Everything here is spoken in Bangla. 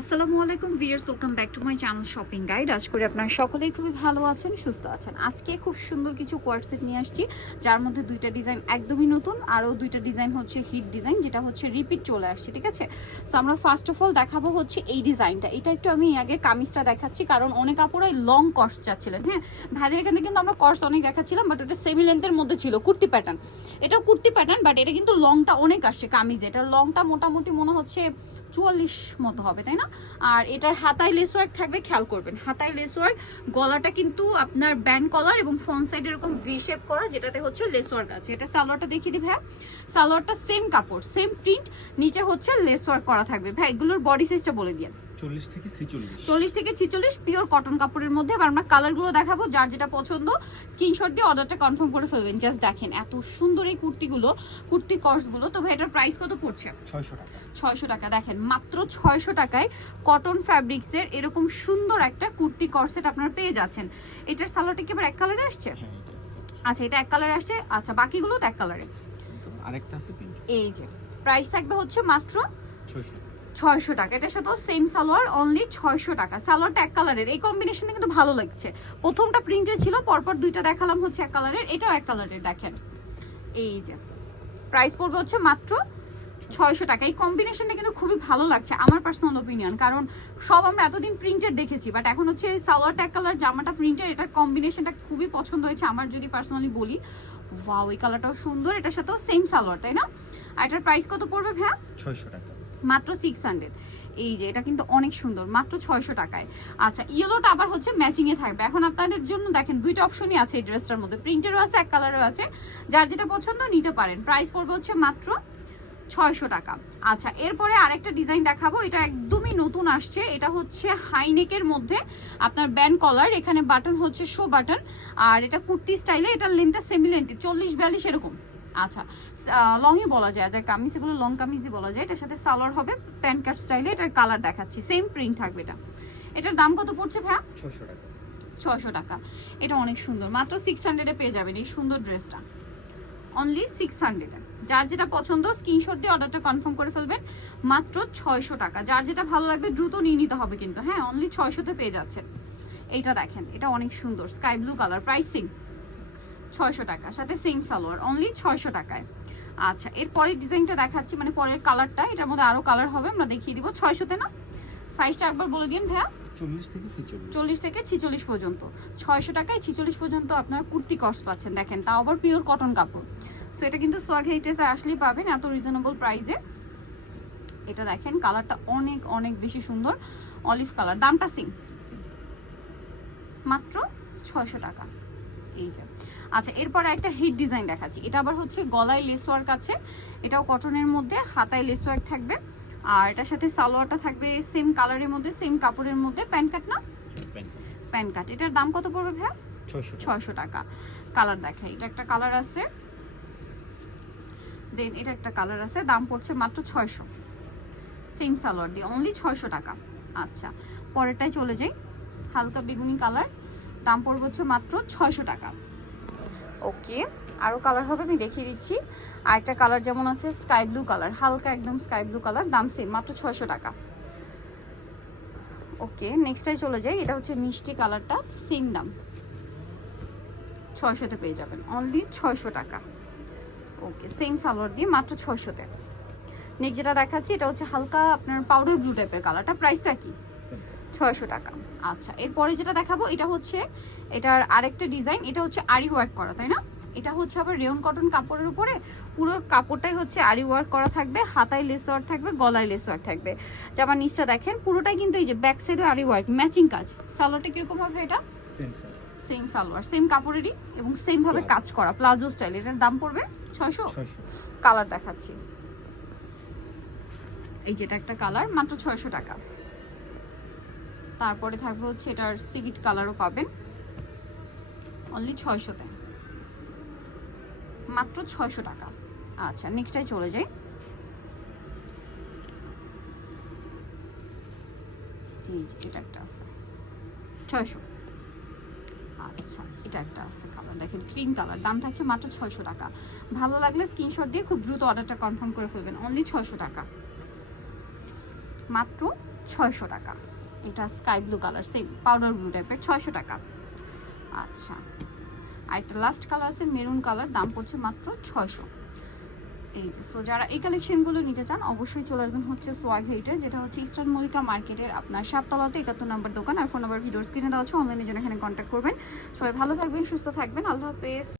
আসসালামু আলাইকুম viewers welcome back to my channel shopping guide. আজ করে আপনারা সকলেই খুবই ভালো আছেন, সুস্থ আছেন। আজকে খুব সুন্দর কিছু কোয়ার্টসেট নিয়ে আসছি, যার মধ্যে দুইটা ডিজাইন একদমই নতুন, আরও দুইটা ডিজাইন হচ্ছে হিট ডিজাইন, যেটা হচ্ছে রিপিট চলে আসছে, ঠিক আছে? সো আমরা ফার্স্ট অফ অল দেখাবো হচ্ছে এই ডিজাইনটা। এটা একটু আমি আগে কামিজটা দেখাচ্ছি, কারণ অনেক আপুরাই লং কর্স চাচ্ছিলেন হ্যাঁ? ভাইদের এখানে কিন্তু আমরা কর্স অনেক দেখাচ্ছিলাম বাট ওটা সেমি লেন্থের মধ্যে ছিল, কুর্তি প্যাটার্ন এটা কুর্তি প্যাটার্ন বাট এটা কিন্তু লংটা অনেক আসছে কামিজে। এটা লংটা মোটামুটি মনে হচ্ছে চুয়াল্লিশ মতো হবে, তাই না? আর এটার হাতায় লেস ওয়ার্ক থাকবে, খেয়াল করবেন। হাতায় লেস ওয়ার্ক গলাটা কিন্তু আপনার ব্যান্ড কলার এবং ফ্রন্ট সাইড এরকম ভি শেপ করা, যেটাতে হচ্ছে লেস ওয়ার্ক আছে। এটা সালোয়ারটা দেখিয়ে দিই ভাই সালোয়ারটা সেম কাপড় সেম প্রিন্ট নিচে হচ্ছে লেস ওয়ার্ক করা থাকবে। ভাই, এগুলোর বডি সাইজটা বলে দিয়ে চল্লিশ থেকে ছিচল্লিশ। চল্লিশ থেকে ছিচল্লিশ পিওর কটন কাপড়ের মধ্যে। এবার আমরা কালারগুলো দেখাবো যার যেটা পছন্দ স্ক্রিনশট দিয়ে অর্ডারটা কনফার্ম করে ফেলবেন। জাস্ট দেখেন এত সুন্দর এই কুর্তিগুলো কুর্তি কর্সগুলো তো ভাই এটার প্রাইস কত পড়ছে? ছয়শো টাকা। ছয়শো টাকা। দেখেন মাত্র ছয়শো টাকায় কটন ফ্যাব্রিক্সের এরকম সুন্দর একটা কুর্তি কর্সেট আপনারা পেয়ে যাচ্ছেন। এটার সালোয়ারটা কি এবার এক কালারে আসছে? হ্যাঁ আচ্ছা এটা এক কালারে আসছে। আচ্ছা বাকিগুলো তো এক কালারে আরেকটা আছে এই যে প্রাইস থাকবে হচ্ছে মাত্র ছয়শো ছয়শো টাকা। এটার সাথেও সেম সালোয়ার অনলি ছয়শো টাকা। সালোয়ারটা এক কালারের এই কম্বিনেশনে কিন্তু ভালো লাগছে। প্রথমটা প্রিন্টের ছিল, পরপর দুইটা দেখালাম হচ্ছে এক কালারের এটাও এক কালারের দেখেন। এই যে প্রাইস পড়বে হচ্ছে মাত্র ছয়শো টাকা। এই কম্বিনেশনটা কিন্তু খুবই ভালো লাগছে, আমার পার্সোনাল ওপিনিয়ন কারণ সব আমরা এতদিন প্রিন্টেড দেখেছি বাট এখন হচ্ছে সালোয়ারটা এক কালার জামাটা প্রিন্টেড এটার কম্বিনেশনটা খুবই পছন্দ হয়েছে আমার যদি পার্সোনালি বলি। ওয়াও এই কালারটাও সুন্দর, এটার সাথেও সেম সালোয়ার, তাই না? আর এটার প্রাইস কত পড়বে ভ্যা ছয়শো টাকা। মাত্র সিক্স হান্ড্রেড এই যে, এটা কিন্তু অনেক সুন্দর, মাত্র ছয়শো টাকায়। আচ্ছা ইয়েলোটা আবার হচ্ছে ম্যাচিংয়ে থাকবে। এখন আপনাদের জন্য দেখেন, দুইটা অপশনই আছে এই ড্রেসটার মধ্যে। প্রিন্টেরও আছে, এক কালারও আছে। যার যেটা পছন্দ, নিতে পারেন। প্রাইস পড়বে হচ্ছে মাত্র ছয়শো টাকা। আচ্ছা এরপরে আরেকটা ডিজাইন দেখাবো। এটা একদমই নতুন আসছে। এটা হচ্ছে হাইনেকের মধ্যে আপনার ব্যান্ড কলার এখানে বাটন হচ্ছে শো বাটন আর এটা কুর্তি স্টাইলে এটা লেন্থটা সেমি লেন্থি চল্লিশ, বিয়াল্লিশ এরকম। আচ্ছা লংই বলা যায় যে কামিজ এগুলো লং কামিজই বলা যায় এটার সাথে সালোয়ার হবে প্যান্ট কাট স্টাইলে এটার কালার দেখাচ্ছি সেম প্রিন্ট থাকবে এটা। এটার দাম কত পড়ছে ভাইয়া? ছয়শো টাকা। ছশো টাকা। এটা অনেক সুন্দর মাত্র সিক্স হান্ড্রেডে পেয়ে যাবেন এই সুন্দর ড্রেসটা। অনলি সিক্স হান্ড্রেডে যার যেটা পছন্দ স্ক্রিনশট দিয়ে অর্ডারটা কনফার্ম করে ফেলবেন মাত্র ছয়শো টাকা। যার যেটা ভালো লাগবে দ্রুত নিয়ে নিতে হবে কিন্তু হ্যাঁ অনলি ছয়শোতে পেয়ে যাচ্ছেন এইটা দেখেন এটা অনেক সুন্দর স্কাই ব্লু কালার প্রাইসিং ছয়শো টাকা সাথে সেম সালোয়ার অনলি ছয়শো টাকায়। আচ্ছা এর পরের ডিজাইনটা দেখাচ্ছি মানে পরের কালারটা এটার মধ্যে আরও কালার হবে আমরা দেখিয়ে দিব। ছয়শোতে না? সাইজটা একবার বলে দিন ভাইয়া। চল্লিশ থেকে ছিচল্লিশ। পর্যন্ত। ছয়শো টাকায় ছিচল্লিশ পর্যন্ত আপনারা কুর্তি কস্ট পাচ্ছেন দেখেন তাও আবার পিওর কটন কাপড়। সো এটা কিন্তু সোয়াগ হেরিটেজে আসলেই পাবেন এত রিজনেবল প্রাইসে এটা দেখেন কালারটা অনেক অনেক বেশি সুন্দর। অলিভ কালার দামটা সিং মাত্র ছয়শো টাকা। এই যে। আচ্ছা এরপরে একটা হিট ডিজাইন দেখাচ্ছি। এটা আবার হচ্ছে গলায় লেস ওয়ার্ক আছে। এটাও কটনের মধ্যে হাতায় লেস ওয়ার্ক থাকবে। আর এটার সাথে সালোয়ারটা থাকবে সেম কালারের মধ্যে সেম কাপড়ের মধ্যে। প্যান্ট কাট না? প্যান্ট কাট এটার দাম কত পড়বে ভাইয়া? ছয়শো টাকা। কালার দেখে এটা একটা কালার আছে। দেন এটা একটা কালার আছে। দাম পড়ছে মাত্র ছয়শো। সেম সালোয়ার দিয়ে। অনলি ছয়শো টাকা। আচ্ছা পরেরটাই চলে যাই। হালকা বেগুনি কালার দাম পড়বে হচ্ছে মাত্র ছয়শো টাকা। ওকে আরও কালার হবে, আমি দেখিয়ে দিচ্ছি। আর একটা কালার যেমন আছে স্কাই ব্লু কালার হালকা একদম স্কাই ব্লু কালার দাম সেম মাত্র ছয়শো টাকা। ওকে নেক্সটটাই চলে যাই, এটা হচ্ছে মিষ্টি কালারটা সেম দাম। ছয়শোতে পেয়ে যাবেন অনলি ছয়শো টাকা। ওকে সেম সালোয়ার দিয়ে মাত্র ছয়শোতে। নেক্সট যেটা দেখাচ্ছি, এটা হচ্ছে হালকা আপনার পাউডার ব্লু টাইপের কালারটা প্রাইসটা কি? ছয়শো টাকা। আচ্ছা এরপরে যেটা দেখাবো এটা হচ্ছে এটার আরেকটা ডিজাইন এটা হচ্ছে আরি ওয়ার্ক করা তাই না? এটা হচ্ছে আবার রেয়ন কটন কাপড়ের উপরে পুরো কাপড়টাই হচ্ছে আরি ওয়ার্ক করা থাকবে হাতায় লেস ওয়ার্ক থাকবে গলায় লেস ওয়ার্ক থাকবে। জামার নিচটা দেখেন পুরোটাই কিন্তু এই যে ব্যাক সাইডে আরি ওয়ার্ক ম্যাচিং কাজ। সালোয়ারটা কীরকম হবে এটা? সেম সালোয়ার সেম কাপড়েরই এবং সেম ভাবে কাজ করা প্লাজো স্টাইল এটার দাম পড়বে ছয়শো? ছয়শো। কালার দেখাচ্ছি। এই যেটা একটা কালার মাত্র ছয়শো টাকা। তারপরে থাকবে হচ্ছে এটার সিভিট কালারও পাবেন। অনলি ছয়শোতে মাত্র ছয়শো টাকা। আচ্ছা নেক্সটাই চলে যাই। এই এটা একটা আছে। আচ্ছা এটা একটা আছে কালার দেখেন কালার দাম থাকছে মাত্র ছয়শো টাকা। ভালো লাগলে স্ক্রিনশট দিয়ে খুব দ্রুত অর্ডারটা কনফার্ম করে ফেলবেন। অনলি টাকা। মাত্র ছয়শো টাকা। এটা sky blue colour same powder blue টাইপের ছয়শো টাকা। আচ্ছা আর একটা লাস্ট কালার আছে মেরুন কালার দাম পড়ছে মাত্র ছয়শো। এই যে সো যারা এই কালেকশনগুলো নিতে চান, অবশ্যই চলে আসবেন হচ্ছে সোয়াগ হেইটে, যেটা হচ্ছে ইস্টার্ন মল্লিকা মার্কেটের আপনার সাততলাতে, একাত্তর নম্বর দোকান, আর ফোন নাম্বার ভিডিওর স্ক্রিনে দেওয়া আছে অনলাইনে জন্য এখানে কন্ট্যাক্ট করবেন। সবাই ভালো থাকবেন, সুস্থ থাকবেন, আল্লাহ হাফেজ।